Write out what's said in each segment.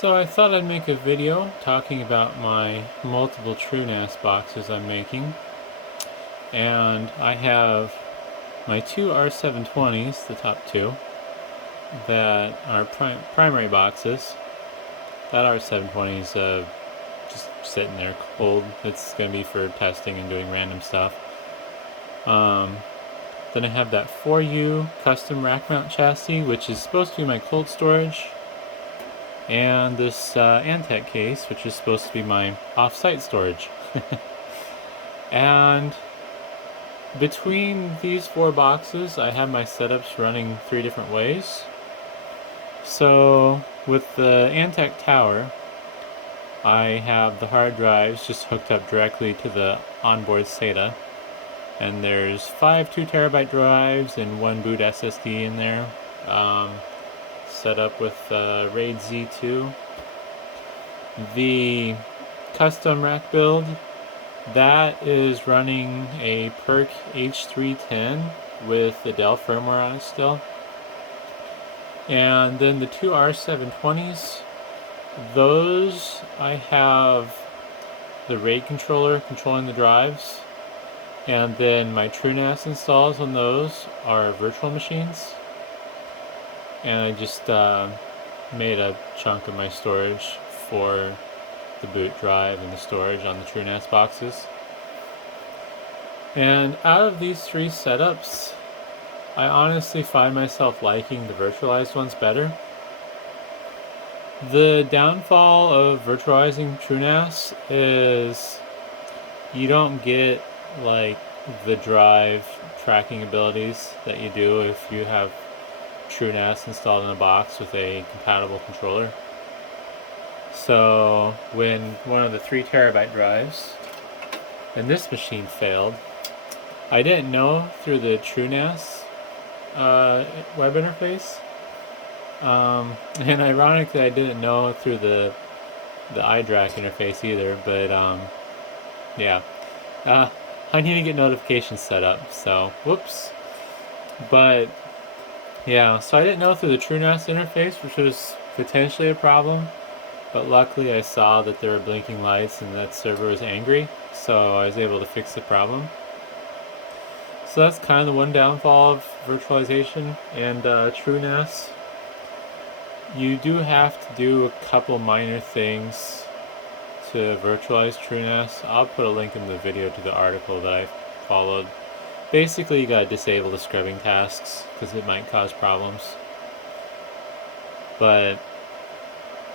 So I thought I'd make a video talking about my multiple TrueNAS boxes I'm making. And I have my two R720s, the top two, that are primary boxes. That R720 is just sitting there cold. It's going to be for testing and doing random stuff. Then I have that 4U custom rack mount chassis, which is supposed to be my cold storage. And this Antec case, which is supposed to be my off-site storage. And between these four boxes, I have my setups running three different ways. So with the Antec tower, I have the hard drives just hooked up directly to the onboard SATA. And there's 5 2TB drives and 1 boot SSD in there. Set up with RAID Z2. The custom rack build, that is running a PERC H310 with the Dell firmware on it still. And then the two R720s, those I have the RAID controller controlling the drives, and then my TrueNAS installs on those are virtual machines. And I just made a chunk of my storage for the boot drive and the storage on the TrueNAS boxes. And out of these three setups, I honestly find myself liking the virtualized ones better. The downfall of virtualizing TrueNAS is you don't get like the drive tracking abilities that you do if you have TrueNAS installed in a box with a compatible controller. So when one of the 3TB drives in this machine failed, I didn't know through the TrueNAS web interface, and ironically I didn't know through the iDRAC interface either, but yeah, I need to get notifications set up, so whoops. But yeah, so I didn't know through the TrueNAS interface, which was potentially a problem, but luckily I saw that there were blinking lights and that server was angry, so I was able to fix the problem. So that's kind of the one downfall of virtualization and TrueNAS. You do have to do a couple minor things to virtualize TrueNAS. I'll put a link in the video to the article that I followed. Basically, you gotta disable the scrubbing tasks because it might cause problems. But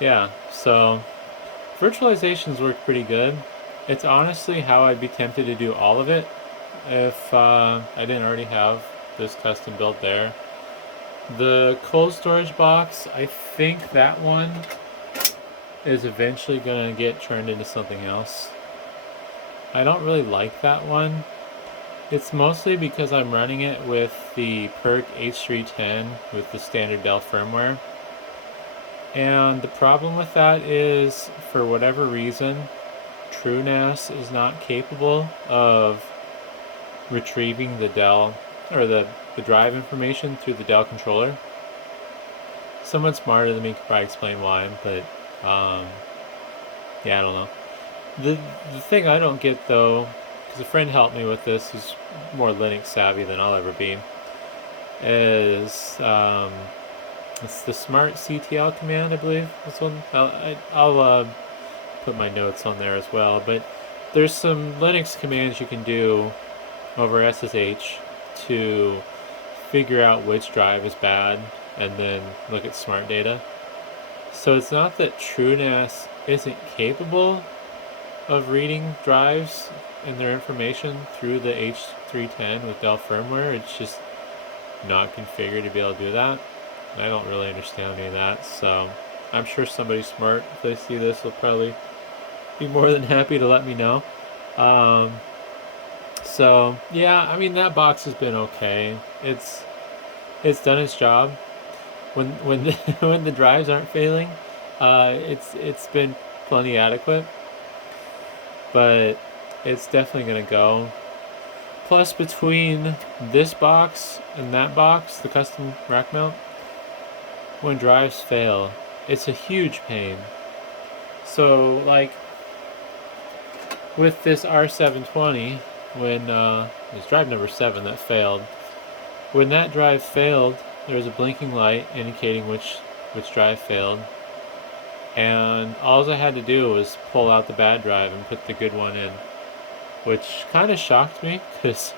yeah, so virtualizations work pretty good. It's honestly how I'd be tempted to do all of it if I didn't already have this custom built there. The cold storage box, I think that one is eventually going to get turned into something else. I don't really like that one. It's mostly because I'm running it with the PERC H310 with the standard Dell firmware. And the problem with that is, for whatever reason, TrueNAS is not capable of retrieving the Dell, or the drive information through the Dell controller. Someone smarter than me could probably explain why, but yeah, I don't know. The thing I don't get though, because a friend helped me with this, who's more Linux savvy than I'll ever be, is it's the smart CTL command, I believe. This one, I'll put my notes on there as well. But there's some Linux commands you can do over SSH to figure out which drive is bad and then look at smart data. So it's not that TrueNAS isn't capable of reading drives and their information through the H310 with Dell firmware. It's just not configured to be able to do that. And I don't really understand any of that, so I'm sure somebody smart, if they see this, will probably be more than happy to let me know. So yeah, I mean, that box has been okay. It's done its job. When when the drives aren't failing, it's been plenty adequate. But it's definitely gonna go. Plus, between this box and that box, the custom rack mount, when drives fail, it's a huge pain. So like with this R720, when it was drive number 7 that failed. When that drive failed, there was a blinking light indicating which drive failed, and all I had to do was pull out the bad drive and put the good one in, which kind of shocked me because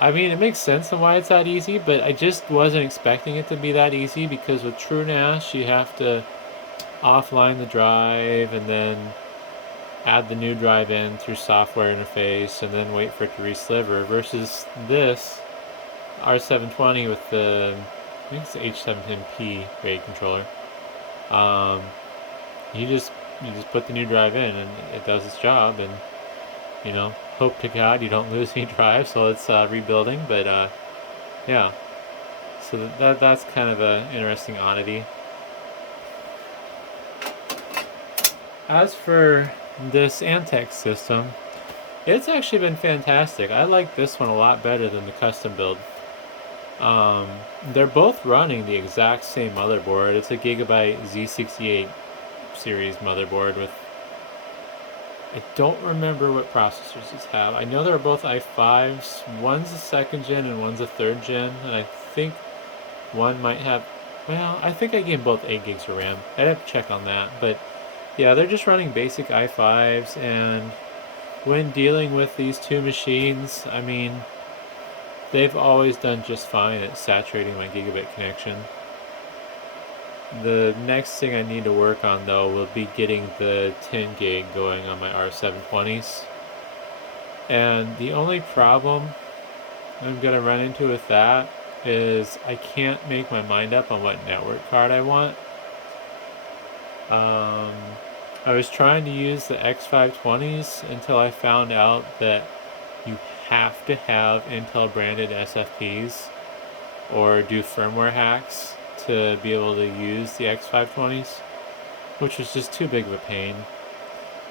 I mean it makes sense on why it's that easy, but I just wasn't expecting it to be that easy because with TrueNAS you have to offline the drive and then add the new drive in through software interface and then wait for it to resliver versus this R720 with the I think it's the H710P RAID controller. Um, you just put the new drive in and it does its job, and hope to God you don't lose any drives while it's rebuilding. But yeah, so that's kind of an interesting oddity. As for this Antec system, it's actually been fantastic. I like this one a lot better than the custom build. They're both running the exact same motherboard. It's a Gigabyte Z68 series motherboard with, I don't remember what processors these have. I know they're both i5s. One's a 2nd gen and one's a 3rd gen, and I think one might have, well, I think I gave both 8 gigs of RAM. I'd have to check on that, but yeah, they're just running basic i5s, and when dealing with these two machines, I mean, they've always done just fine at saturating my gigabit connection. The next thing I need to work on, though, will be getting the 10 gig going on my R720s. And the only problem I'm going to run into with that is I can't make my mind up on what network card I want. I was trying to use the X520s until I found out that you have to have Intel branded SFPs or do firmware hacks to be able to use the X520s, which was just too big of a pain.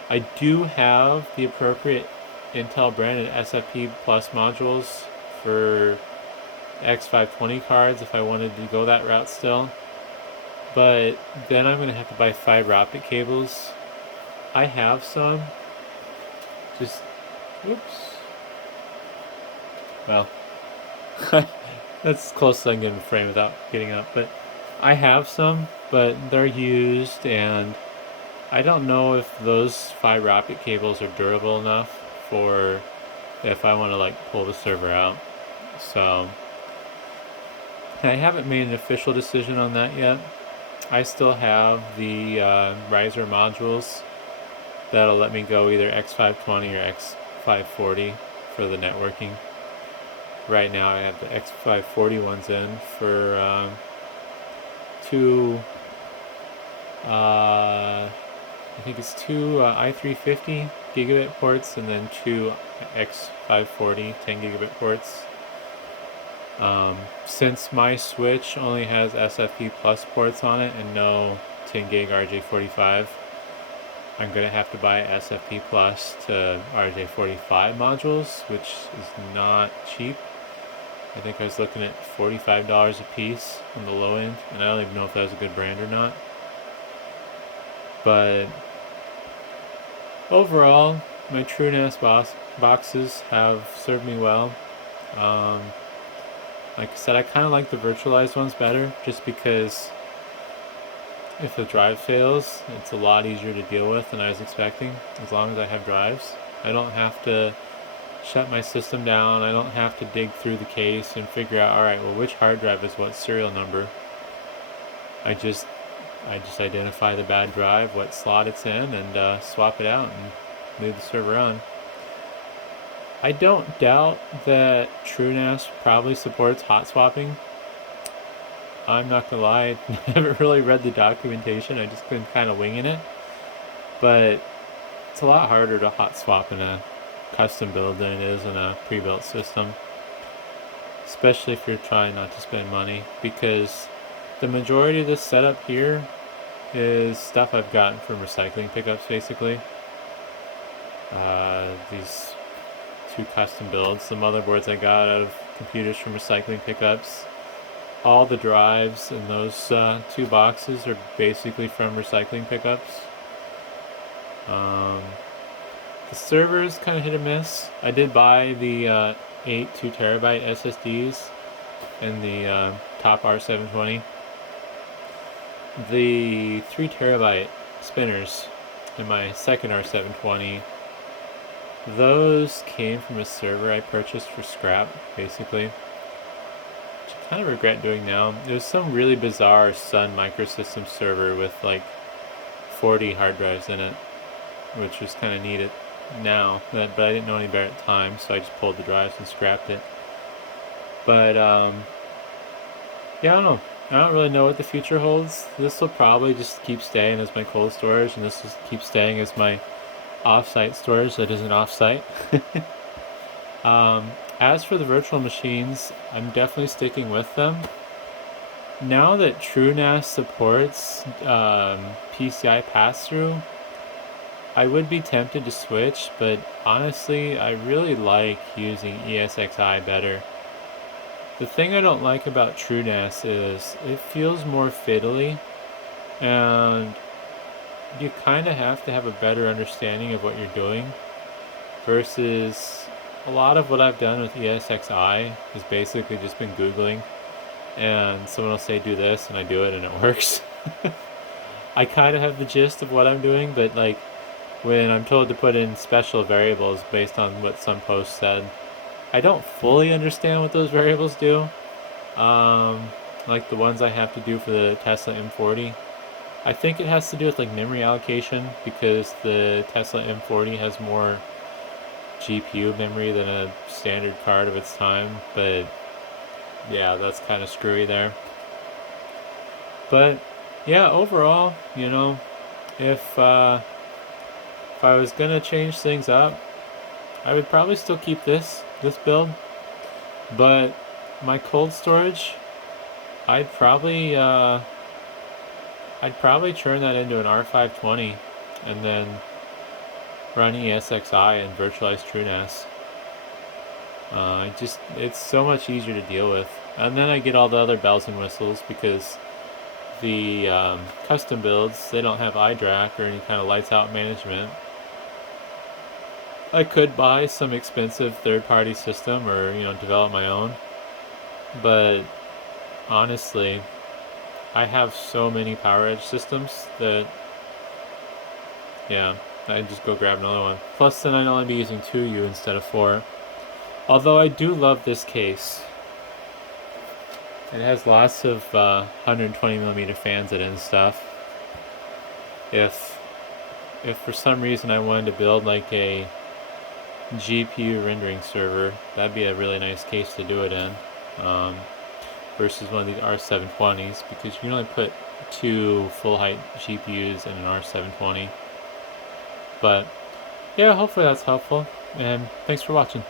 I do have the appropriate Intel branded SFP Plus modules for X520 cards if I wanted to go that route still, but then I'm going to have to buy fiber optic cables. I have some, just, oops, well, that's close as I can get in the frame without getting up, but I have some, but they're used, and I don't know if those fiber optic cables are durable enough for if I want to like pull the server out. So I haven't made an official decision on that yet. I still have the riser modules that'll let me go either X520 or X540 for the networking. Right now I have the X540 ones in for two, I think it's two i350 gigabit ports and then two X540 10 gigabit ports. Since my switch only has SFP plus ports on it and no 10 gig RJ45, I'm going to have to buy SFP plus to RJ45 modules, which is not cheap. I think I was looking at $45 a piece on the low end, and I don't even know if that was a good brand or not. But overall, my TrueNAS boxes have served me well. Like I said, I kind of like the virtualized ones better, just because if the drive fails, it's a lot easier to deal with than I was expecting, as long as I have drives. I don't have to shut my system down. I don't have to dig through the case and figure out, alright, well, which hard drive is what serial number. I just identify the bad drive, what slot it's in, and swap it out and move the server on. I don't doubt that TrueNAS probably supports hot swapping. I'm not gonna lie, I haven't really read the documentation. I just been kind of winging it. But it's a lot harder to hot swap in a custom build than it is in a pre-built system, especially if you're trying not to spend money, because the majority of this setup here is stuff I've gotten from recycling pickups, basically. These two custom builds, the motherboards I got out of computers from recycling pickups, all the drives in those two boxes are basically from recycling pickups. The servers kind of hit or miss. I did buy the 8 2TB SSDs and the top R720. The 3TB spinners in my second R720, those came from a server I purchased for scrap, basically. Which I kind of regret doing now. It was some really bizarre Sun Microsystems server with like 40 hard drives in it, which was kind of neat now, but I didn't know any better at the time, so I just pulled the drives and scrapped it. But yeah, I don't know. I don't really know what the future holds. This will probably just keep staying as my cold storage, and this will keep staying as my off-site storage that isn't off-site. As for the virtual machines, I'm definitely sticking with them. Now that TrueNAS supports PCI pass-through, I would be tempted to switch, but honestly, I really like using ESXi better. The thing I don't like about TrueNAS is it feels more fiddly, and you kind of have to have a better understanding of what you're doing, versus a lot of what I've done with ESXi has basically just been Googling, and someone will say do this, and I do it, and it works. I kind of have the gist of what I'm doing, but like when I'm told to put in special variables based on what some post said, I don't fully understand what those variables do. Like the ones I have to do for the Tesla M40. I think it has to do with like memory allocation, because the Tesla M40 has more GPU memory than a standard card of its time, but yeah, that's kind of screwy there. But yeah, overall, you know, if I was gonna change things up, I would probably still keep this build, but my cold storage, I'd probably turn that into an R520 and then run ESXi and virtualize TrueNAS. It's so much easier to deal with, and then I get all the other bells and whistles because the custom builds, they don't have iDRAC or any kind of lights out management. I could buy some expensive third-party system or, you know, develop my own, but honestly, I have so many PowerEdge systems that, yeah, I'd just go grab another one. Plus, then I'd only be using 2U instead of 4. Although I do love this case. It has lots of 120mm fans in it and stuff. If for some reason I wanted to build like a GPU rendering server, that'd be a really nice case to do it in, versus one of these R720s, because you can only put 2 full height GPUs in an R720. But yeah, hopefully that's helpful, and thanks for watching.